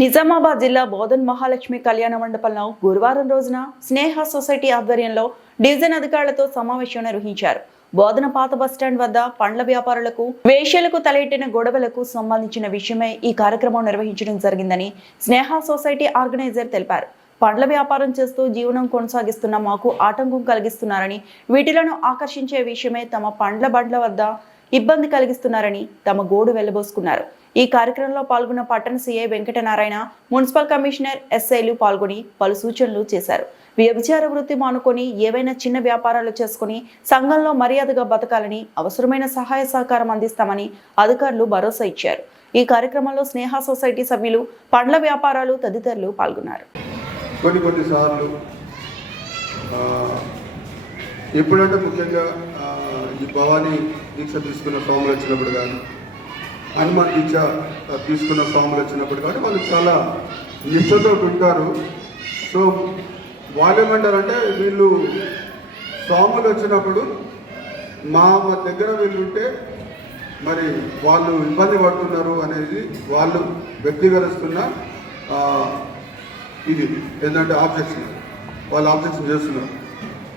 నిజామాబాద్ జిల్లా బోధన్ మహాలక్ష్మి కళ్యాణ మండపంలో గురువారం రోజున స్నేహ సొసైటీ ఆధ్వర్యంలో డివిజన్ అధికారులతో సమావేశం నిర్వహించారు. బోధన పాత బస్టాండ్ వద్ద పండ్ల వ్యాపారులకు వేశ్యలకు తలెట్టిన గొడవలకు సంబంధించిన విషయమై ఈ కార్యక్రమం నిర్వహించడం జరిగిందని స్నేహ సొసైటీ ఆర్గనైజర్ తెలిపారు. పండ్ల వ్యాపారం చేస్తూ జీవనం కొనసాగిస్తున్న మాకు ఆటంకం కలిగిస్తున్నారని, వీటిలను ఆకర్షించే విషయమై తమ పండ్ల బండ్ల వద్ద ఇబ్బంది కలిగిస్తున్నారని తమ గోడు వెళ్లబోసుకున్నారు. ఈ కార్యక్రమంలో పాల్గొన్న పట్టణ సీఐ వెంకటనారాయణ, మున్సిపల్ కమిషనర్ ఎస్ఐలు పాల్గొని పలు సూచనలు చేశారు. వ్యభిచార వృత్తి మానుకొని ఏవైనా చిన్న వ్యాపారాలు చేసుకుని సంఘంలో మర్యాదగా బతకాలని, అవసరమైన సహాయ సహకారం అందిస్తామని అధికారులు భరోసా ఇచ్చారు. ఈ కార్యక్రమంలో స్నేహ సొసైటీ సభ్యులు, పండ్ల వ్యాపారాలు తదితరులు పాల్గొన్నారు. కొన్నిసార్లు ఎప్పుడంటే ముఖ్యంగా ఈ భవానీ దీక్ష తీసుకున్న స్వాములు వచ్చినప్పుడు కానీ, హనుమాన్ దీక్ష తీసుకున్న స్వాములు వచ్చినప్పుడు కానీ వాళ్ళు చాలా నిష్ఠతో ఉంటారు. సో వాళ్ళు ఏమంటారంటే, వీళ్ళు స్వాములు వచ్చినప్పుడు మా దగ్గర వీళ్ళుంటే మరి వాళ్ళు ఇబ్బంది పడుతున్నారు అనేది వాళ్ళు వ్యక్తీకరిస్తున్న ఇది ఏంటంటే ఆబ్జెక్షన్, వాళ్ళు ఆబ్జెక్షన్ చేస్తున్నారు.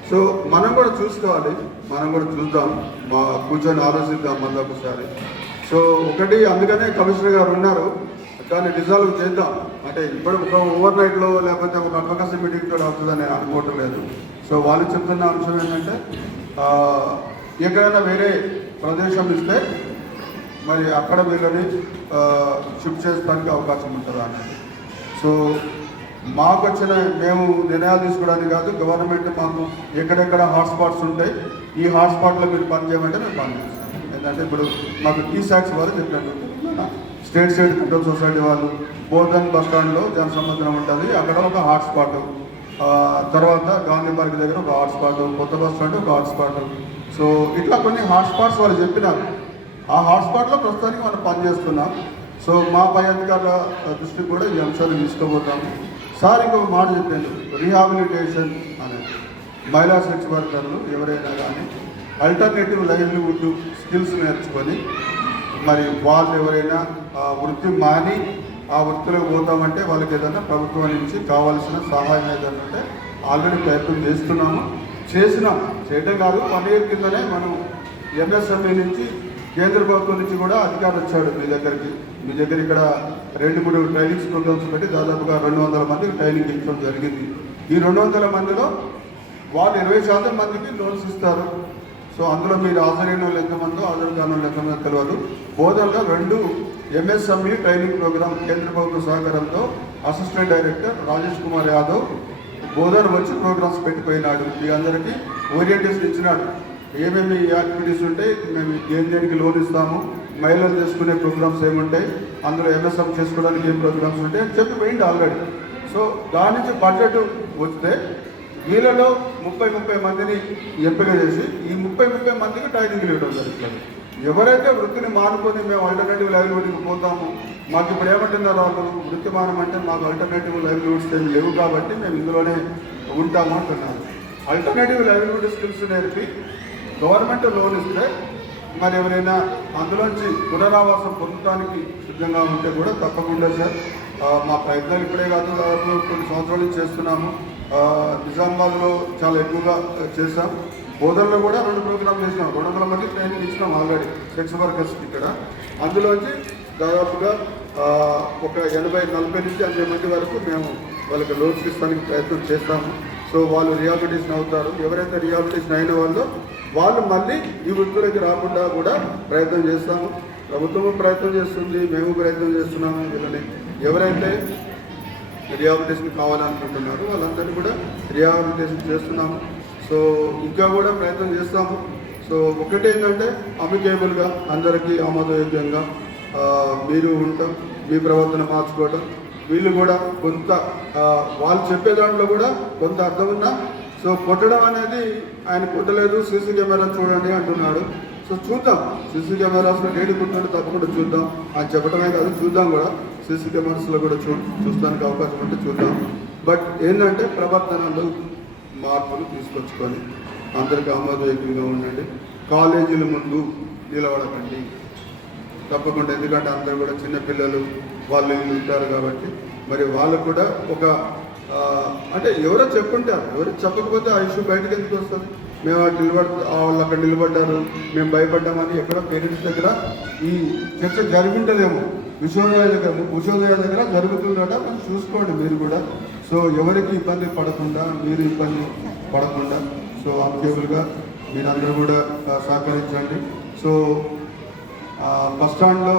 సో మనం కూడా చూసుకోవాలి, మనం కూడా చూద్దాం, మా కూర్చొని ఆలోచిద్దాం మళ్ళీ ఒకసారి. సో ఒకటి అందుకనే కమిషనర్ గారు ఉన్నారు, దాన్ని డిజాల్వ్ చేద్దాం. అంటే ఇప్పుడు ఒక ఓవర్ నైట్లో లేకపోతే ఒక అడ్వకసీ మీటింగ్తో అవుతుందని అనుకోవటం లేదు. సో వాళ్ళు చెప్తున్న అంశం ఏంటంటే, ఎక్కడైనా వేరే ప్రదేశం ఇస్తే మరి అక్కడ వీళ్ళని షిఫ్ట్ చేసుకోవడానికి అవకాశం ఉంటుందా అనేది. సో మాకు వచ్చిన మేము నిర్ణయాలు తీసుకోవడానికి కాదు, గవర్నమెంట్ మాకు ఎక్కడెక్కడ హాట్స్పాట్స్ ఉంటాయి, ఈ హాట్స్పాట్లో మీరు పని చేయమంటే మేము పని చేస్తాం. ఏంటంటే ఇప్పుడు మాకు టీసాక్స్ వాళ్ళు చెప్పినట్టు స్టేట్ కంట్రోల్ సొసైటీ వాళ్ళు బోధన్ బస్ స్టాండ్లో జనసముద్రం ఉంటుంది, అక్కడ ఒక హాట్స్పాట్, తర్వాత గాంధీ పార్క్ దగ్గర ఒక హాట్స్పాట్, కొత్త బస్ స్టాండ్ ఒక హాట్స్పాట్. సో ఇట్లా కొన్ని హాట్స్పాట్స్ వాళ్ళు చెప్పినారు. ఆ హాట్స్పాట్లో ప్రస్తుతానికి మనం పనిచేస్తున్నాం. సో మా పై అధికారుల దృష్టికి కూడా ఈ అంశాలు తీసుకోబోతాము. సార్ ఇంకొక మాట చెప్పాను, రీహాబిలిటేషన్ అనేది మహిళా సెక్స్ వర్కర్లు ఎవరైనా కానీ అల్టర్నేటివ్ లైవ్లీవుడ్ స్కిల్స్ నేర్చుకొని మరి వాళ్ళు ఎవరైనా వృత్తి మాని ఆ వృత్తిలో పోతామంటే వాళ్ళకి ఏదైనా ప్రభుత్వం నుంచి కావాల్సిన సహాయం ఏదైనా ఉంటే ఆల్రెడీ ప్రయత్నం చేయడం కాదు. 1 year కిందనే మనం ఎంఎస్ఎంఈ నుంచి కేంద్ర ప్రభుత్వం నుంచి కూడా అధికారులు వచ్చాడు మీ దగ్గర ఇక్కడ 2-3 ట్రైనింగ్స్ ప్రోగ్రామ్స్ పెట్టి దాదాపుగా 200 మందికి ట్రైనింగ్ ఇవ్వడం జరిగింది. ఈ 200 మందిలో వాళ్ళు 20% మందికి లోన్స్ ఇస్తారు. సో అందులో మీరు హాజరైన వాళ్ళు ఎంతమందో, హాజరు కాని వాళ్ళు ఎంతమందో తెలియదు. బోధనలో 2 ఎంఎస్ఎంఈ ట్రైనింగ్ ప్రోగ్రామ్ కేంద్ర ప్రభుత్వ సహకారంతో అసిస్టెంట్ డైరెక్టర్ రాజేష్ కుమార్ యాదవ్ బోధన వచ్చి ప్రోగ్రామ్స్ పెట్టిపోయినాడు. మీ అందరికీ ఓరియంటేషన్ ఇచ్చినాడు. ఏమేమి యాక్టివిటీస్ ఉంటాయి, మేము దేనికి లోన్ ఇస్తాము, మహిళలు చేసుకునే ప్రోగ్రామ్స్ ఏముంటాయి, అందులో ఎంఎస్ఎం చేసుకోవడానికి ఏం ప్రోగ్రామ్స్ ఉంటాయి అని చెప్పి పోయింది ఆల్రెడీ. సో దాని నుంచి బడ్జెట్ వస్తే వీళ్ళలో 30 మందిని ఎంపిక చేసి ఈ 30 మందికి ట్రైనింగ్లు ఇవ్వడం జరుగుతుంది. ఎవరైతే వృత్తిని మానుకొని మేము ఆల్టర్నేటివ్ లైవ్లీవుడ్కి పోతాము, మాకు ఇప్పుడు ఏమంటున్నారు వాళ్ళు, వృత్తి మానమంటే మాకు ఆల్టర్నేటివ్ లైవ్లీవుడ్స్ ఏమి లేవు కాబట్టి మేము ఇందులోనే ఉంటాము అంటున్నారు. ఆల్టర్నేటివ్ లైవ్లీవుడ్ స్కిల్స్ నేర్పి గవర్నమెంట్ లోన్ ఇస్తే మరి ఎవరైనా అందులోంచి పునరావాసం పొందడానికి సిద్ధంగా ఉంటే కూడా తప్పకుండా సార్ మా ప్రయత్నాలు ఇప్పుడే కాదు, దాదాపు కొన్ని సంవత్సరాల నుంచి చేస్తున్నాము. నిజామాబాద్లో చాలా ఎక్కువగా చేస్తాం. బోధనలో కూడా 2 ప్రోగ్రాంలు చేసినాం. 200 మంది ట్రైనింగ్ ఇచ్చినాం ఆల్రెడీ సెక్స్ వర్కర్స్కి ఇక్కడ. అందులోంచి దాదాపుగా ఒక 80-40 నుంచి 50 మంది వరకు మేము వాళ్ళకి లోన్స్ ఇస్తానికి ప్రయత్నం చేస్తాము. సో వాళ్ళు రిహాబిలిటేషన్ అవుతారు. ఎవరైతే రిహాబిలిటేషన్ అయిన వాళ్ళు మళ్ళీ ఈ వృత్తులకి రాకుండా కూడా ప్రయత్నం చేస్తాము. ప్రభుత్వం ప్రయత్నం చేస్తుంది, మేము ప్రయత్నం చేస్తున్నాము. వీళ్ళని ఎవరైతే రిహాబిలిటేషన్ కావాలనుకుంటున్నారో వాళ్ళందరినీ కూడా రిహాబిలిటేషన్ చేస్తున్నాము. సో ఇంకా కూడా ప్రయత్నం చేస్తాము. సో ఒకటి ఏంటంటే అమికేబుల్గా అందరికీ ఆమోదయోగ్యంగా మీరు ఉండటం, మీ ప్రవర్తన మార్చుకోవటం, వీళ్ళు కూడా కొంత వాళ్ళు చెప్పే దాంట్లో కూడా కొంత అర్థం ఉన్నా. సో కొట్టడం అనేది ఆయన కొట్టలేదు, సీసీ కెమెరా చూడండి అంటున్నాడు. సో చూద్దాం, సీసీ కెమెరాస్లో డేట్ కుట్టినట్టు తప్పకుండా చూద్దాం అని చెప్పడమే కాదు, చూద్దాం కూడా సీసీ కెమెరాస్లో కూడా చూస్తానికి అవకాశం ఉంటే చూద్దాం. బట్ ఏంటంటే ప్రవర్తనలో మార్పులు తీసుకొచ్చుకొని అందరికీ ఆమోదయోగ్యంగా ఉండండి. కాలేజీల ముందు నిలబడకండి తప్పకుండా, ఎందుకంటే అందరూ కూడా చిన్నపిల్లలు వాళ్ళు ఉంటారు కాబట్టి మరి వాళ్ళు కూడా ఒక అంటే ఎవరో చెప్పుంటారు, ఎవరో చెప్పకపోతే ఆ ఇష్యూ బయటకు ఎందుకు వస్తుంది? మేము వాళ్ళు అక్కడ నిలబడ్డారు, మేము భయపడ్డామని ఎక్కడో పేరెంట్స్ దగ్గర ఈ చర్చ జరుగుంటుందేమో. విశ్వవిద్యాలయ దగ్గర జరుగుతుందట, మనం చూసుకోండి మీరు కూడా. సో ఎవరికి ఇబ్బంది పడకుండా, మీరు ఇబ్బంది పడకుండా సో అన్కేబుల్గా మీరందరూ కూడా సహకరించండి. సో బస్ స్టాండ్లో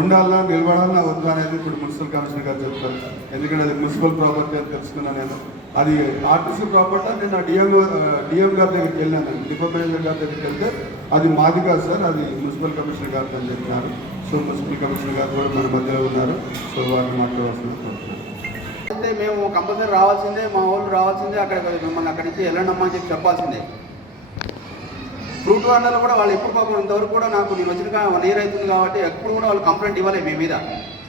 ఉండాలన్నా నిలబడాలన్నా వద్దా అనేది ఇప్పుడు మున్సిపల్ కమిషనర్ గారు చెప్తారు. ఎందుకంటే అది మున్సిపల్ ప్రాపర్టీ అని తెలుసుకున్నాను నేను. అది ఆర్టీసీ ప్రాపర్టీ. నేను డిఎం గారి దగ్గరికి వెళ్ళాను, డిపో మేనేజర్ గారి దగ్గరికి వెళ్తే అది మాది కాదు సార్, అది మున్సిపల్ కమిషనర్ గారు అని చెప్పినారు. సో మున్సిపల్ కమిషనర్ గారు కూడా మన మధ్యలో ఉన్నారు. సో వారిని మాట్లాడవలసిన అయితే మేము కంపల్సరీ రావాల్సిందే, మా వాళ్ళు రావాల్సిందే, అక్కడ మిమ్మల్ని అక్కడి నుంచి వెళ్ళండమ్మా అని చెప్పాల్సిందే. ఫ్రూట్ వార్డర్లు కూడా వాళ్ళు ఎప్పుడు పాపం ఇంతవరకు కూడా నేను వచ్చిన 1 year అవుతుంది కాబట్టి ఎప్పుడు కూడా వాళ్ళు కంప్లైంట్ ఇవ్వలేదు మీ మీద.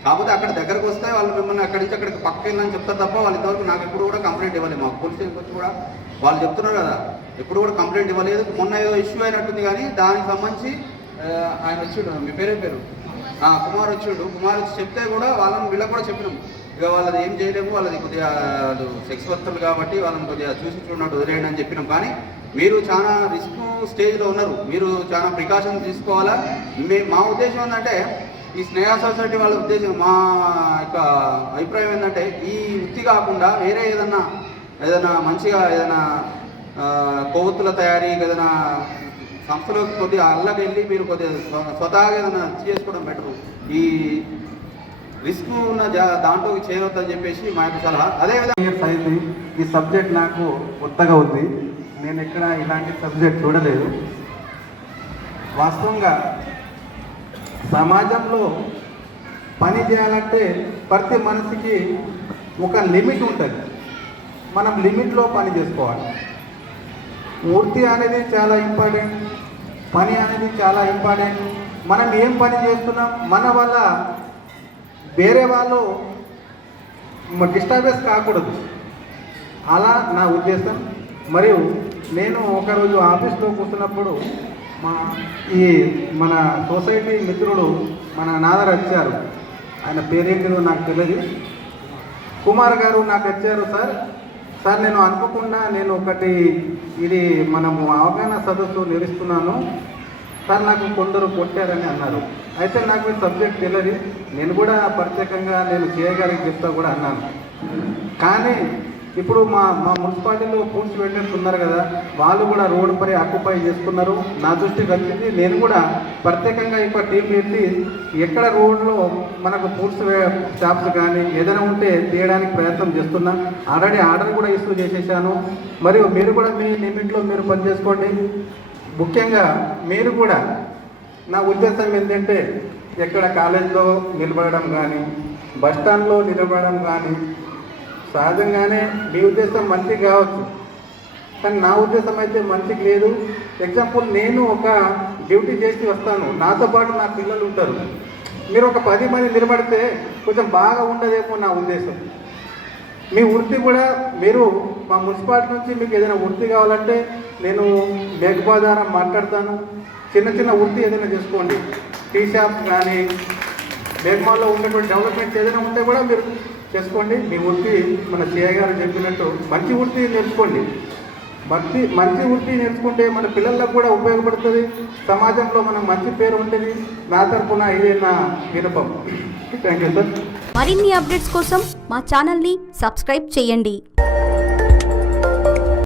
కాకపోతే అక్కడ దగ్గరకు వస్తే వాళ్ళు మిమ్మల్ని అక్కడి నుంచి అక్కడికి పక్కకి వెళ్ళని చెప్తారు తప్ప వాళ్ళు ఇంతవరకు నాకు ఎప్పుడు కూడా కంప్లైంట్ ఇవ్వలేదు. మాకు పోలీస్ స్టేషన్కి వచ్చి కూడా వాళ్ళు చెప్తున్నారు కదా, ఎప్పుడు కూడా కంప్లైంట్ ఇవ్వలేదు. మొన్న ఏదో ఇష్యూ అయినట్టుంది కానీ దానికి సంబంధించి ఆయన వచ్చిండు, మీ పేరు కుమార్ వచ్చిండు. కుమార్ వచ్చి చెప్తే కూడా వీళ్ళకి కూడా చెప్పినాం, ఇక వాళ్ళది ఏం చేయలేము, వాళ్ళది కొద్దిగా సెక్స్ వర్కర్లు కాబట్టి వాళ్ళని కొద్దిగా చూసి చూడనట్టు వదిలేయండి అని చెప్పినాం. కానీ మీరు చాలా రిస్క్ స్టేజ్లో ఉన్నారు, మీరు చాలా ప్రికాషన్ తీసుకోవాలా. మా ఉద్దేశం ఏంటంటే ఈ స్నేహ సొసైటీ వాళ్ళ ఉద్దేశం, మా యొక్క అభిప్రాయం ఏంటంటే ఈ వృత్తి కాకుండా వేరే ఏదైనా మంచిగా ఏదైనా కొవ్వొత్తుల తయారీ ఏదైనా సంస్థలో కొద్దిగా అల్లకి వెళ్ళి మీరు కొద్దిగా స్వతహాగా ఏదైనా చేసుకోవడం బెటరు. ఈ రిస్క్ ఉన్న దాంట్లోకి చేయవద్దని చెప్పేసి మా యొక్క సలహా. అదేవిధంగా ఈ సబ్జెక్ట్ నాకు కొత్తగా ఉంది, నేను ఎక్కడ ఇలాంటి సబ్జెక్ట్ చూడలేదు. వాస్తవంగా సమాజంలో పని చేయాలంటే ప్రతి మనిషికి ఒక లిమిట్ ఉంటుంది, మనం లిమిట్లో పని చేసుకోవాలి. వృత్తి అనేది చాలా ఇంపార్టెంట్, పని అనేది చాలా ఇంపార్టెంట్. మనం ఏం పని చేస్తున్నాం, మన వల్ల వేరే వాళ్ళు డిస్టర్బెన్స్ కాకూడదు, అలా నా ఉద్దేశం. మరియు నేను ఒకరోజు ఆఫీస్లో కూర్చున్నప్పుడు మన సొసైటీ మిత్రుడు మన నాదర్ వచ్చారు, ఆయన పేరేంటిదో నాకు తెలియదు, కుమార్ గారు నాకు వచ్చారు. సార్ నేను అనుకోకుండా నేను ఇది మనము అవగాహన సదస్సు నిర్వహిస్తున్నాను సార్, నాకు కొందరు కొట్టారని అన్నారు. అయితే నాకు ఈ సబ్జెక్ట్ తెలియదు, నేను కూడా ప్రత్యేకంగా నేను చేయగలిగి చెప్తా కూడా అన్నాను. కానీ ఇప్పుడు మా మున్సిపాలిటీలో పూడ్చి వెండర్స్ ఉన్నారు కదా, వాళ్ళు కూడా రోడ్డు పై ఆక్యుపై చేసుకున్నారు. నా దృష్టికి వచ్చింది, నేను కూడా ప్రత్యేకంగా ఇప్పుడు టీం పెట్టి ఎక్కడ రోడ్లో మనకు పూడ్స్ షాప్స్ కానీ ఏదైనా ఉంటే తీయడానికి ప్రయత్నం చేస్తున్నా. ఆల్రెడీ ఆర్డర్ కూడా ఇష్యూ చేసేసాను. మరియు మీరు కూడా మీ లిమిట్లో మీరు పనిచేసుకోండి. ముఖ్యంగా మీరు కూడా, నా ఉద్దేశం ఏంటంటే ఎక్కడ కాలేజీలో నిలబడడం కానీ, బస్టాండ్లో నిలబడడం కానీ, సహజంగానే మీ ఉద్దేశం మంచిగా కావచ్చు, కానీ నా ఉద్దేశం అయితే మంచిగా లేదు. ఎగ్జాంపుల్, నేను ఒక డ్యూటీ చేసి వస్తాను, నాతో పాటు నా పిల్లలు ఉంటారు. మీరు ఒక 10 మంది నిలబడితే కొంచెం బాగా ఉండదేమో నా ఉద్దేశం. మీ వృత్తి కూడా మీరు మా మున్సిపాలిటీ నుంచి మీకు ఏదైనా వృత్తి కావాలంటే నేను మేఘబాధారం మాట్లాడతాను. చిన్న వృత్తి ఏదైనా చేసుకోండి, టీ షాప్స్ కానీ మేఘమాల్లో ఉన్నటువంటి డెవలప్మెంట్స్ ఏదైనా ఉంటే కూడా మీరు చేసుకోండి. మీ వృత్తి మన సిఐ గారు చెప్పినట్టు మంచి వృత్తి నేర్చుకోండి. మంచి వృత్తి నేర్చుకుంటే మన పిల్లలకు కూడా ఉపయోగపడుతుంది, సమాజంలో మనం మంచి పేరు ఉంటుంది. నా తరఫున ఇదే నా విన్నపం. Thank you sir. మరిన్ని అప్డేట్స్ కోసం మా ఛానల్ని సబ్స్క్రైబ్ చేయండి.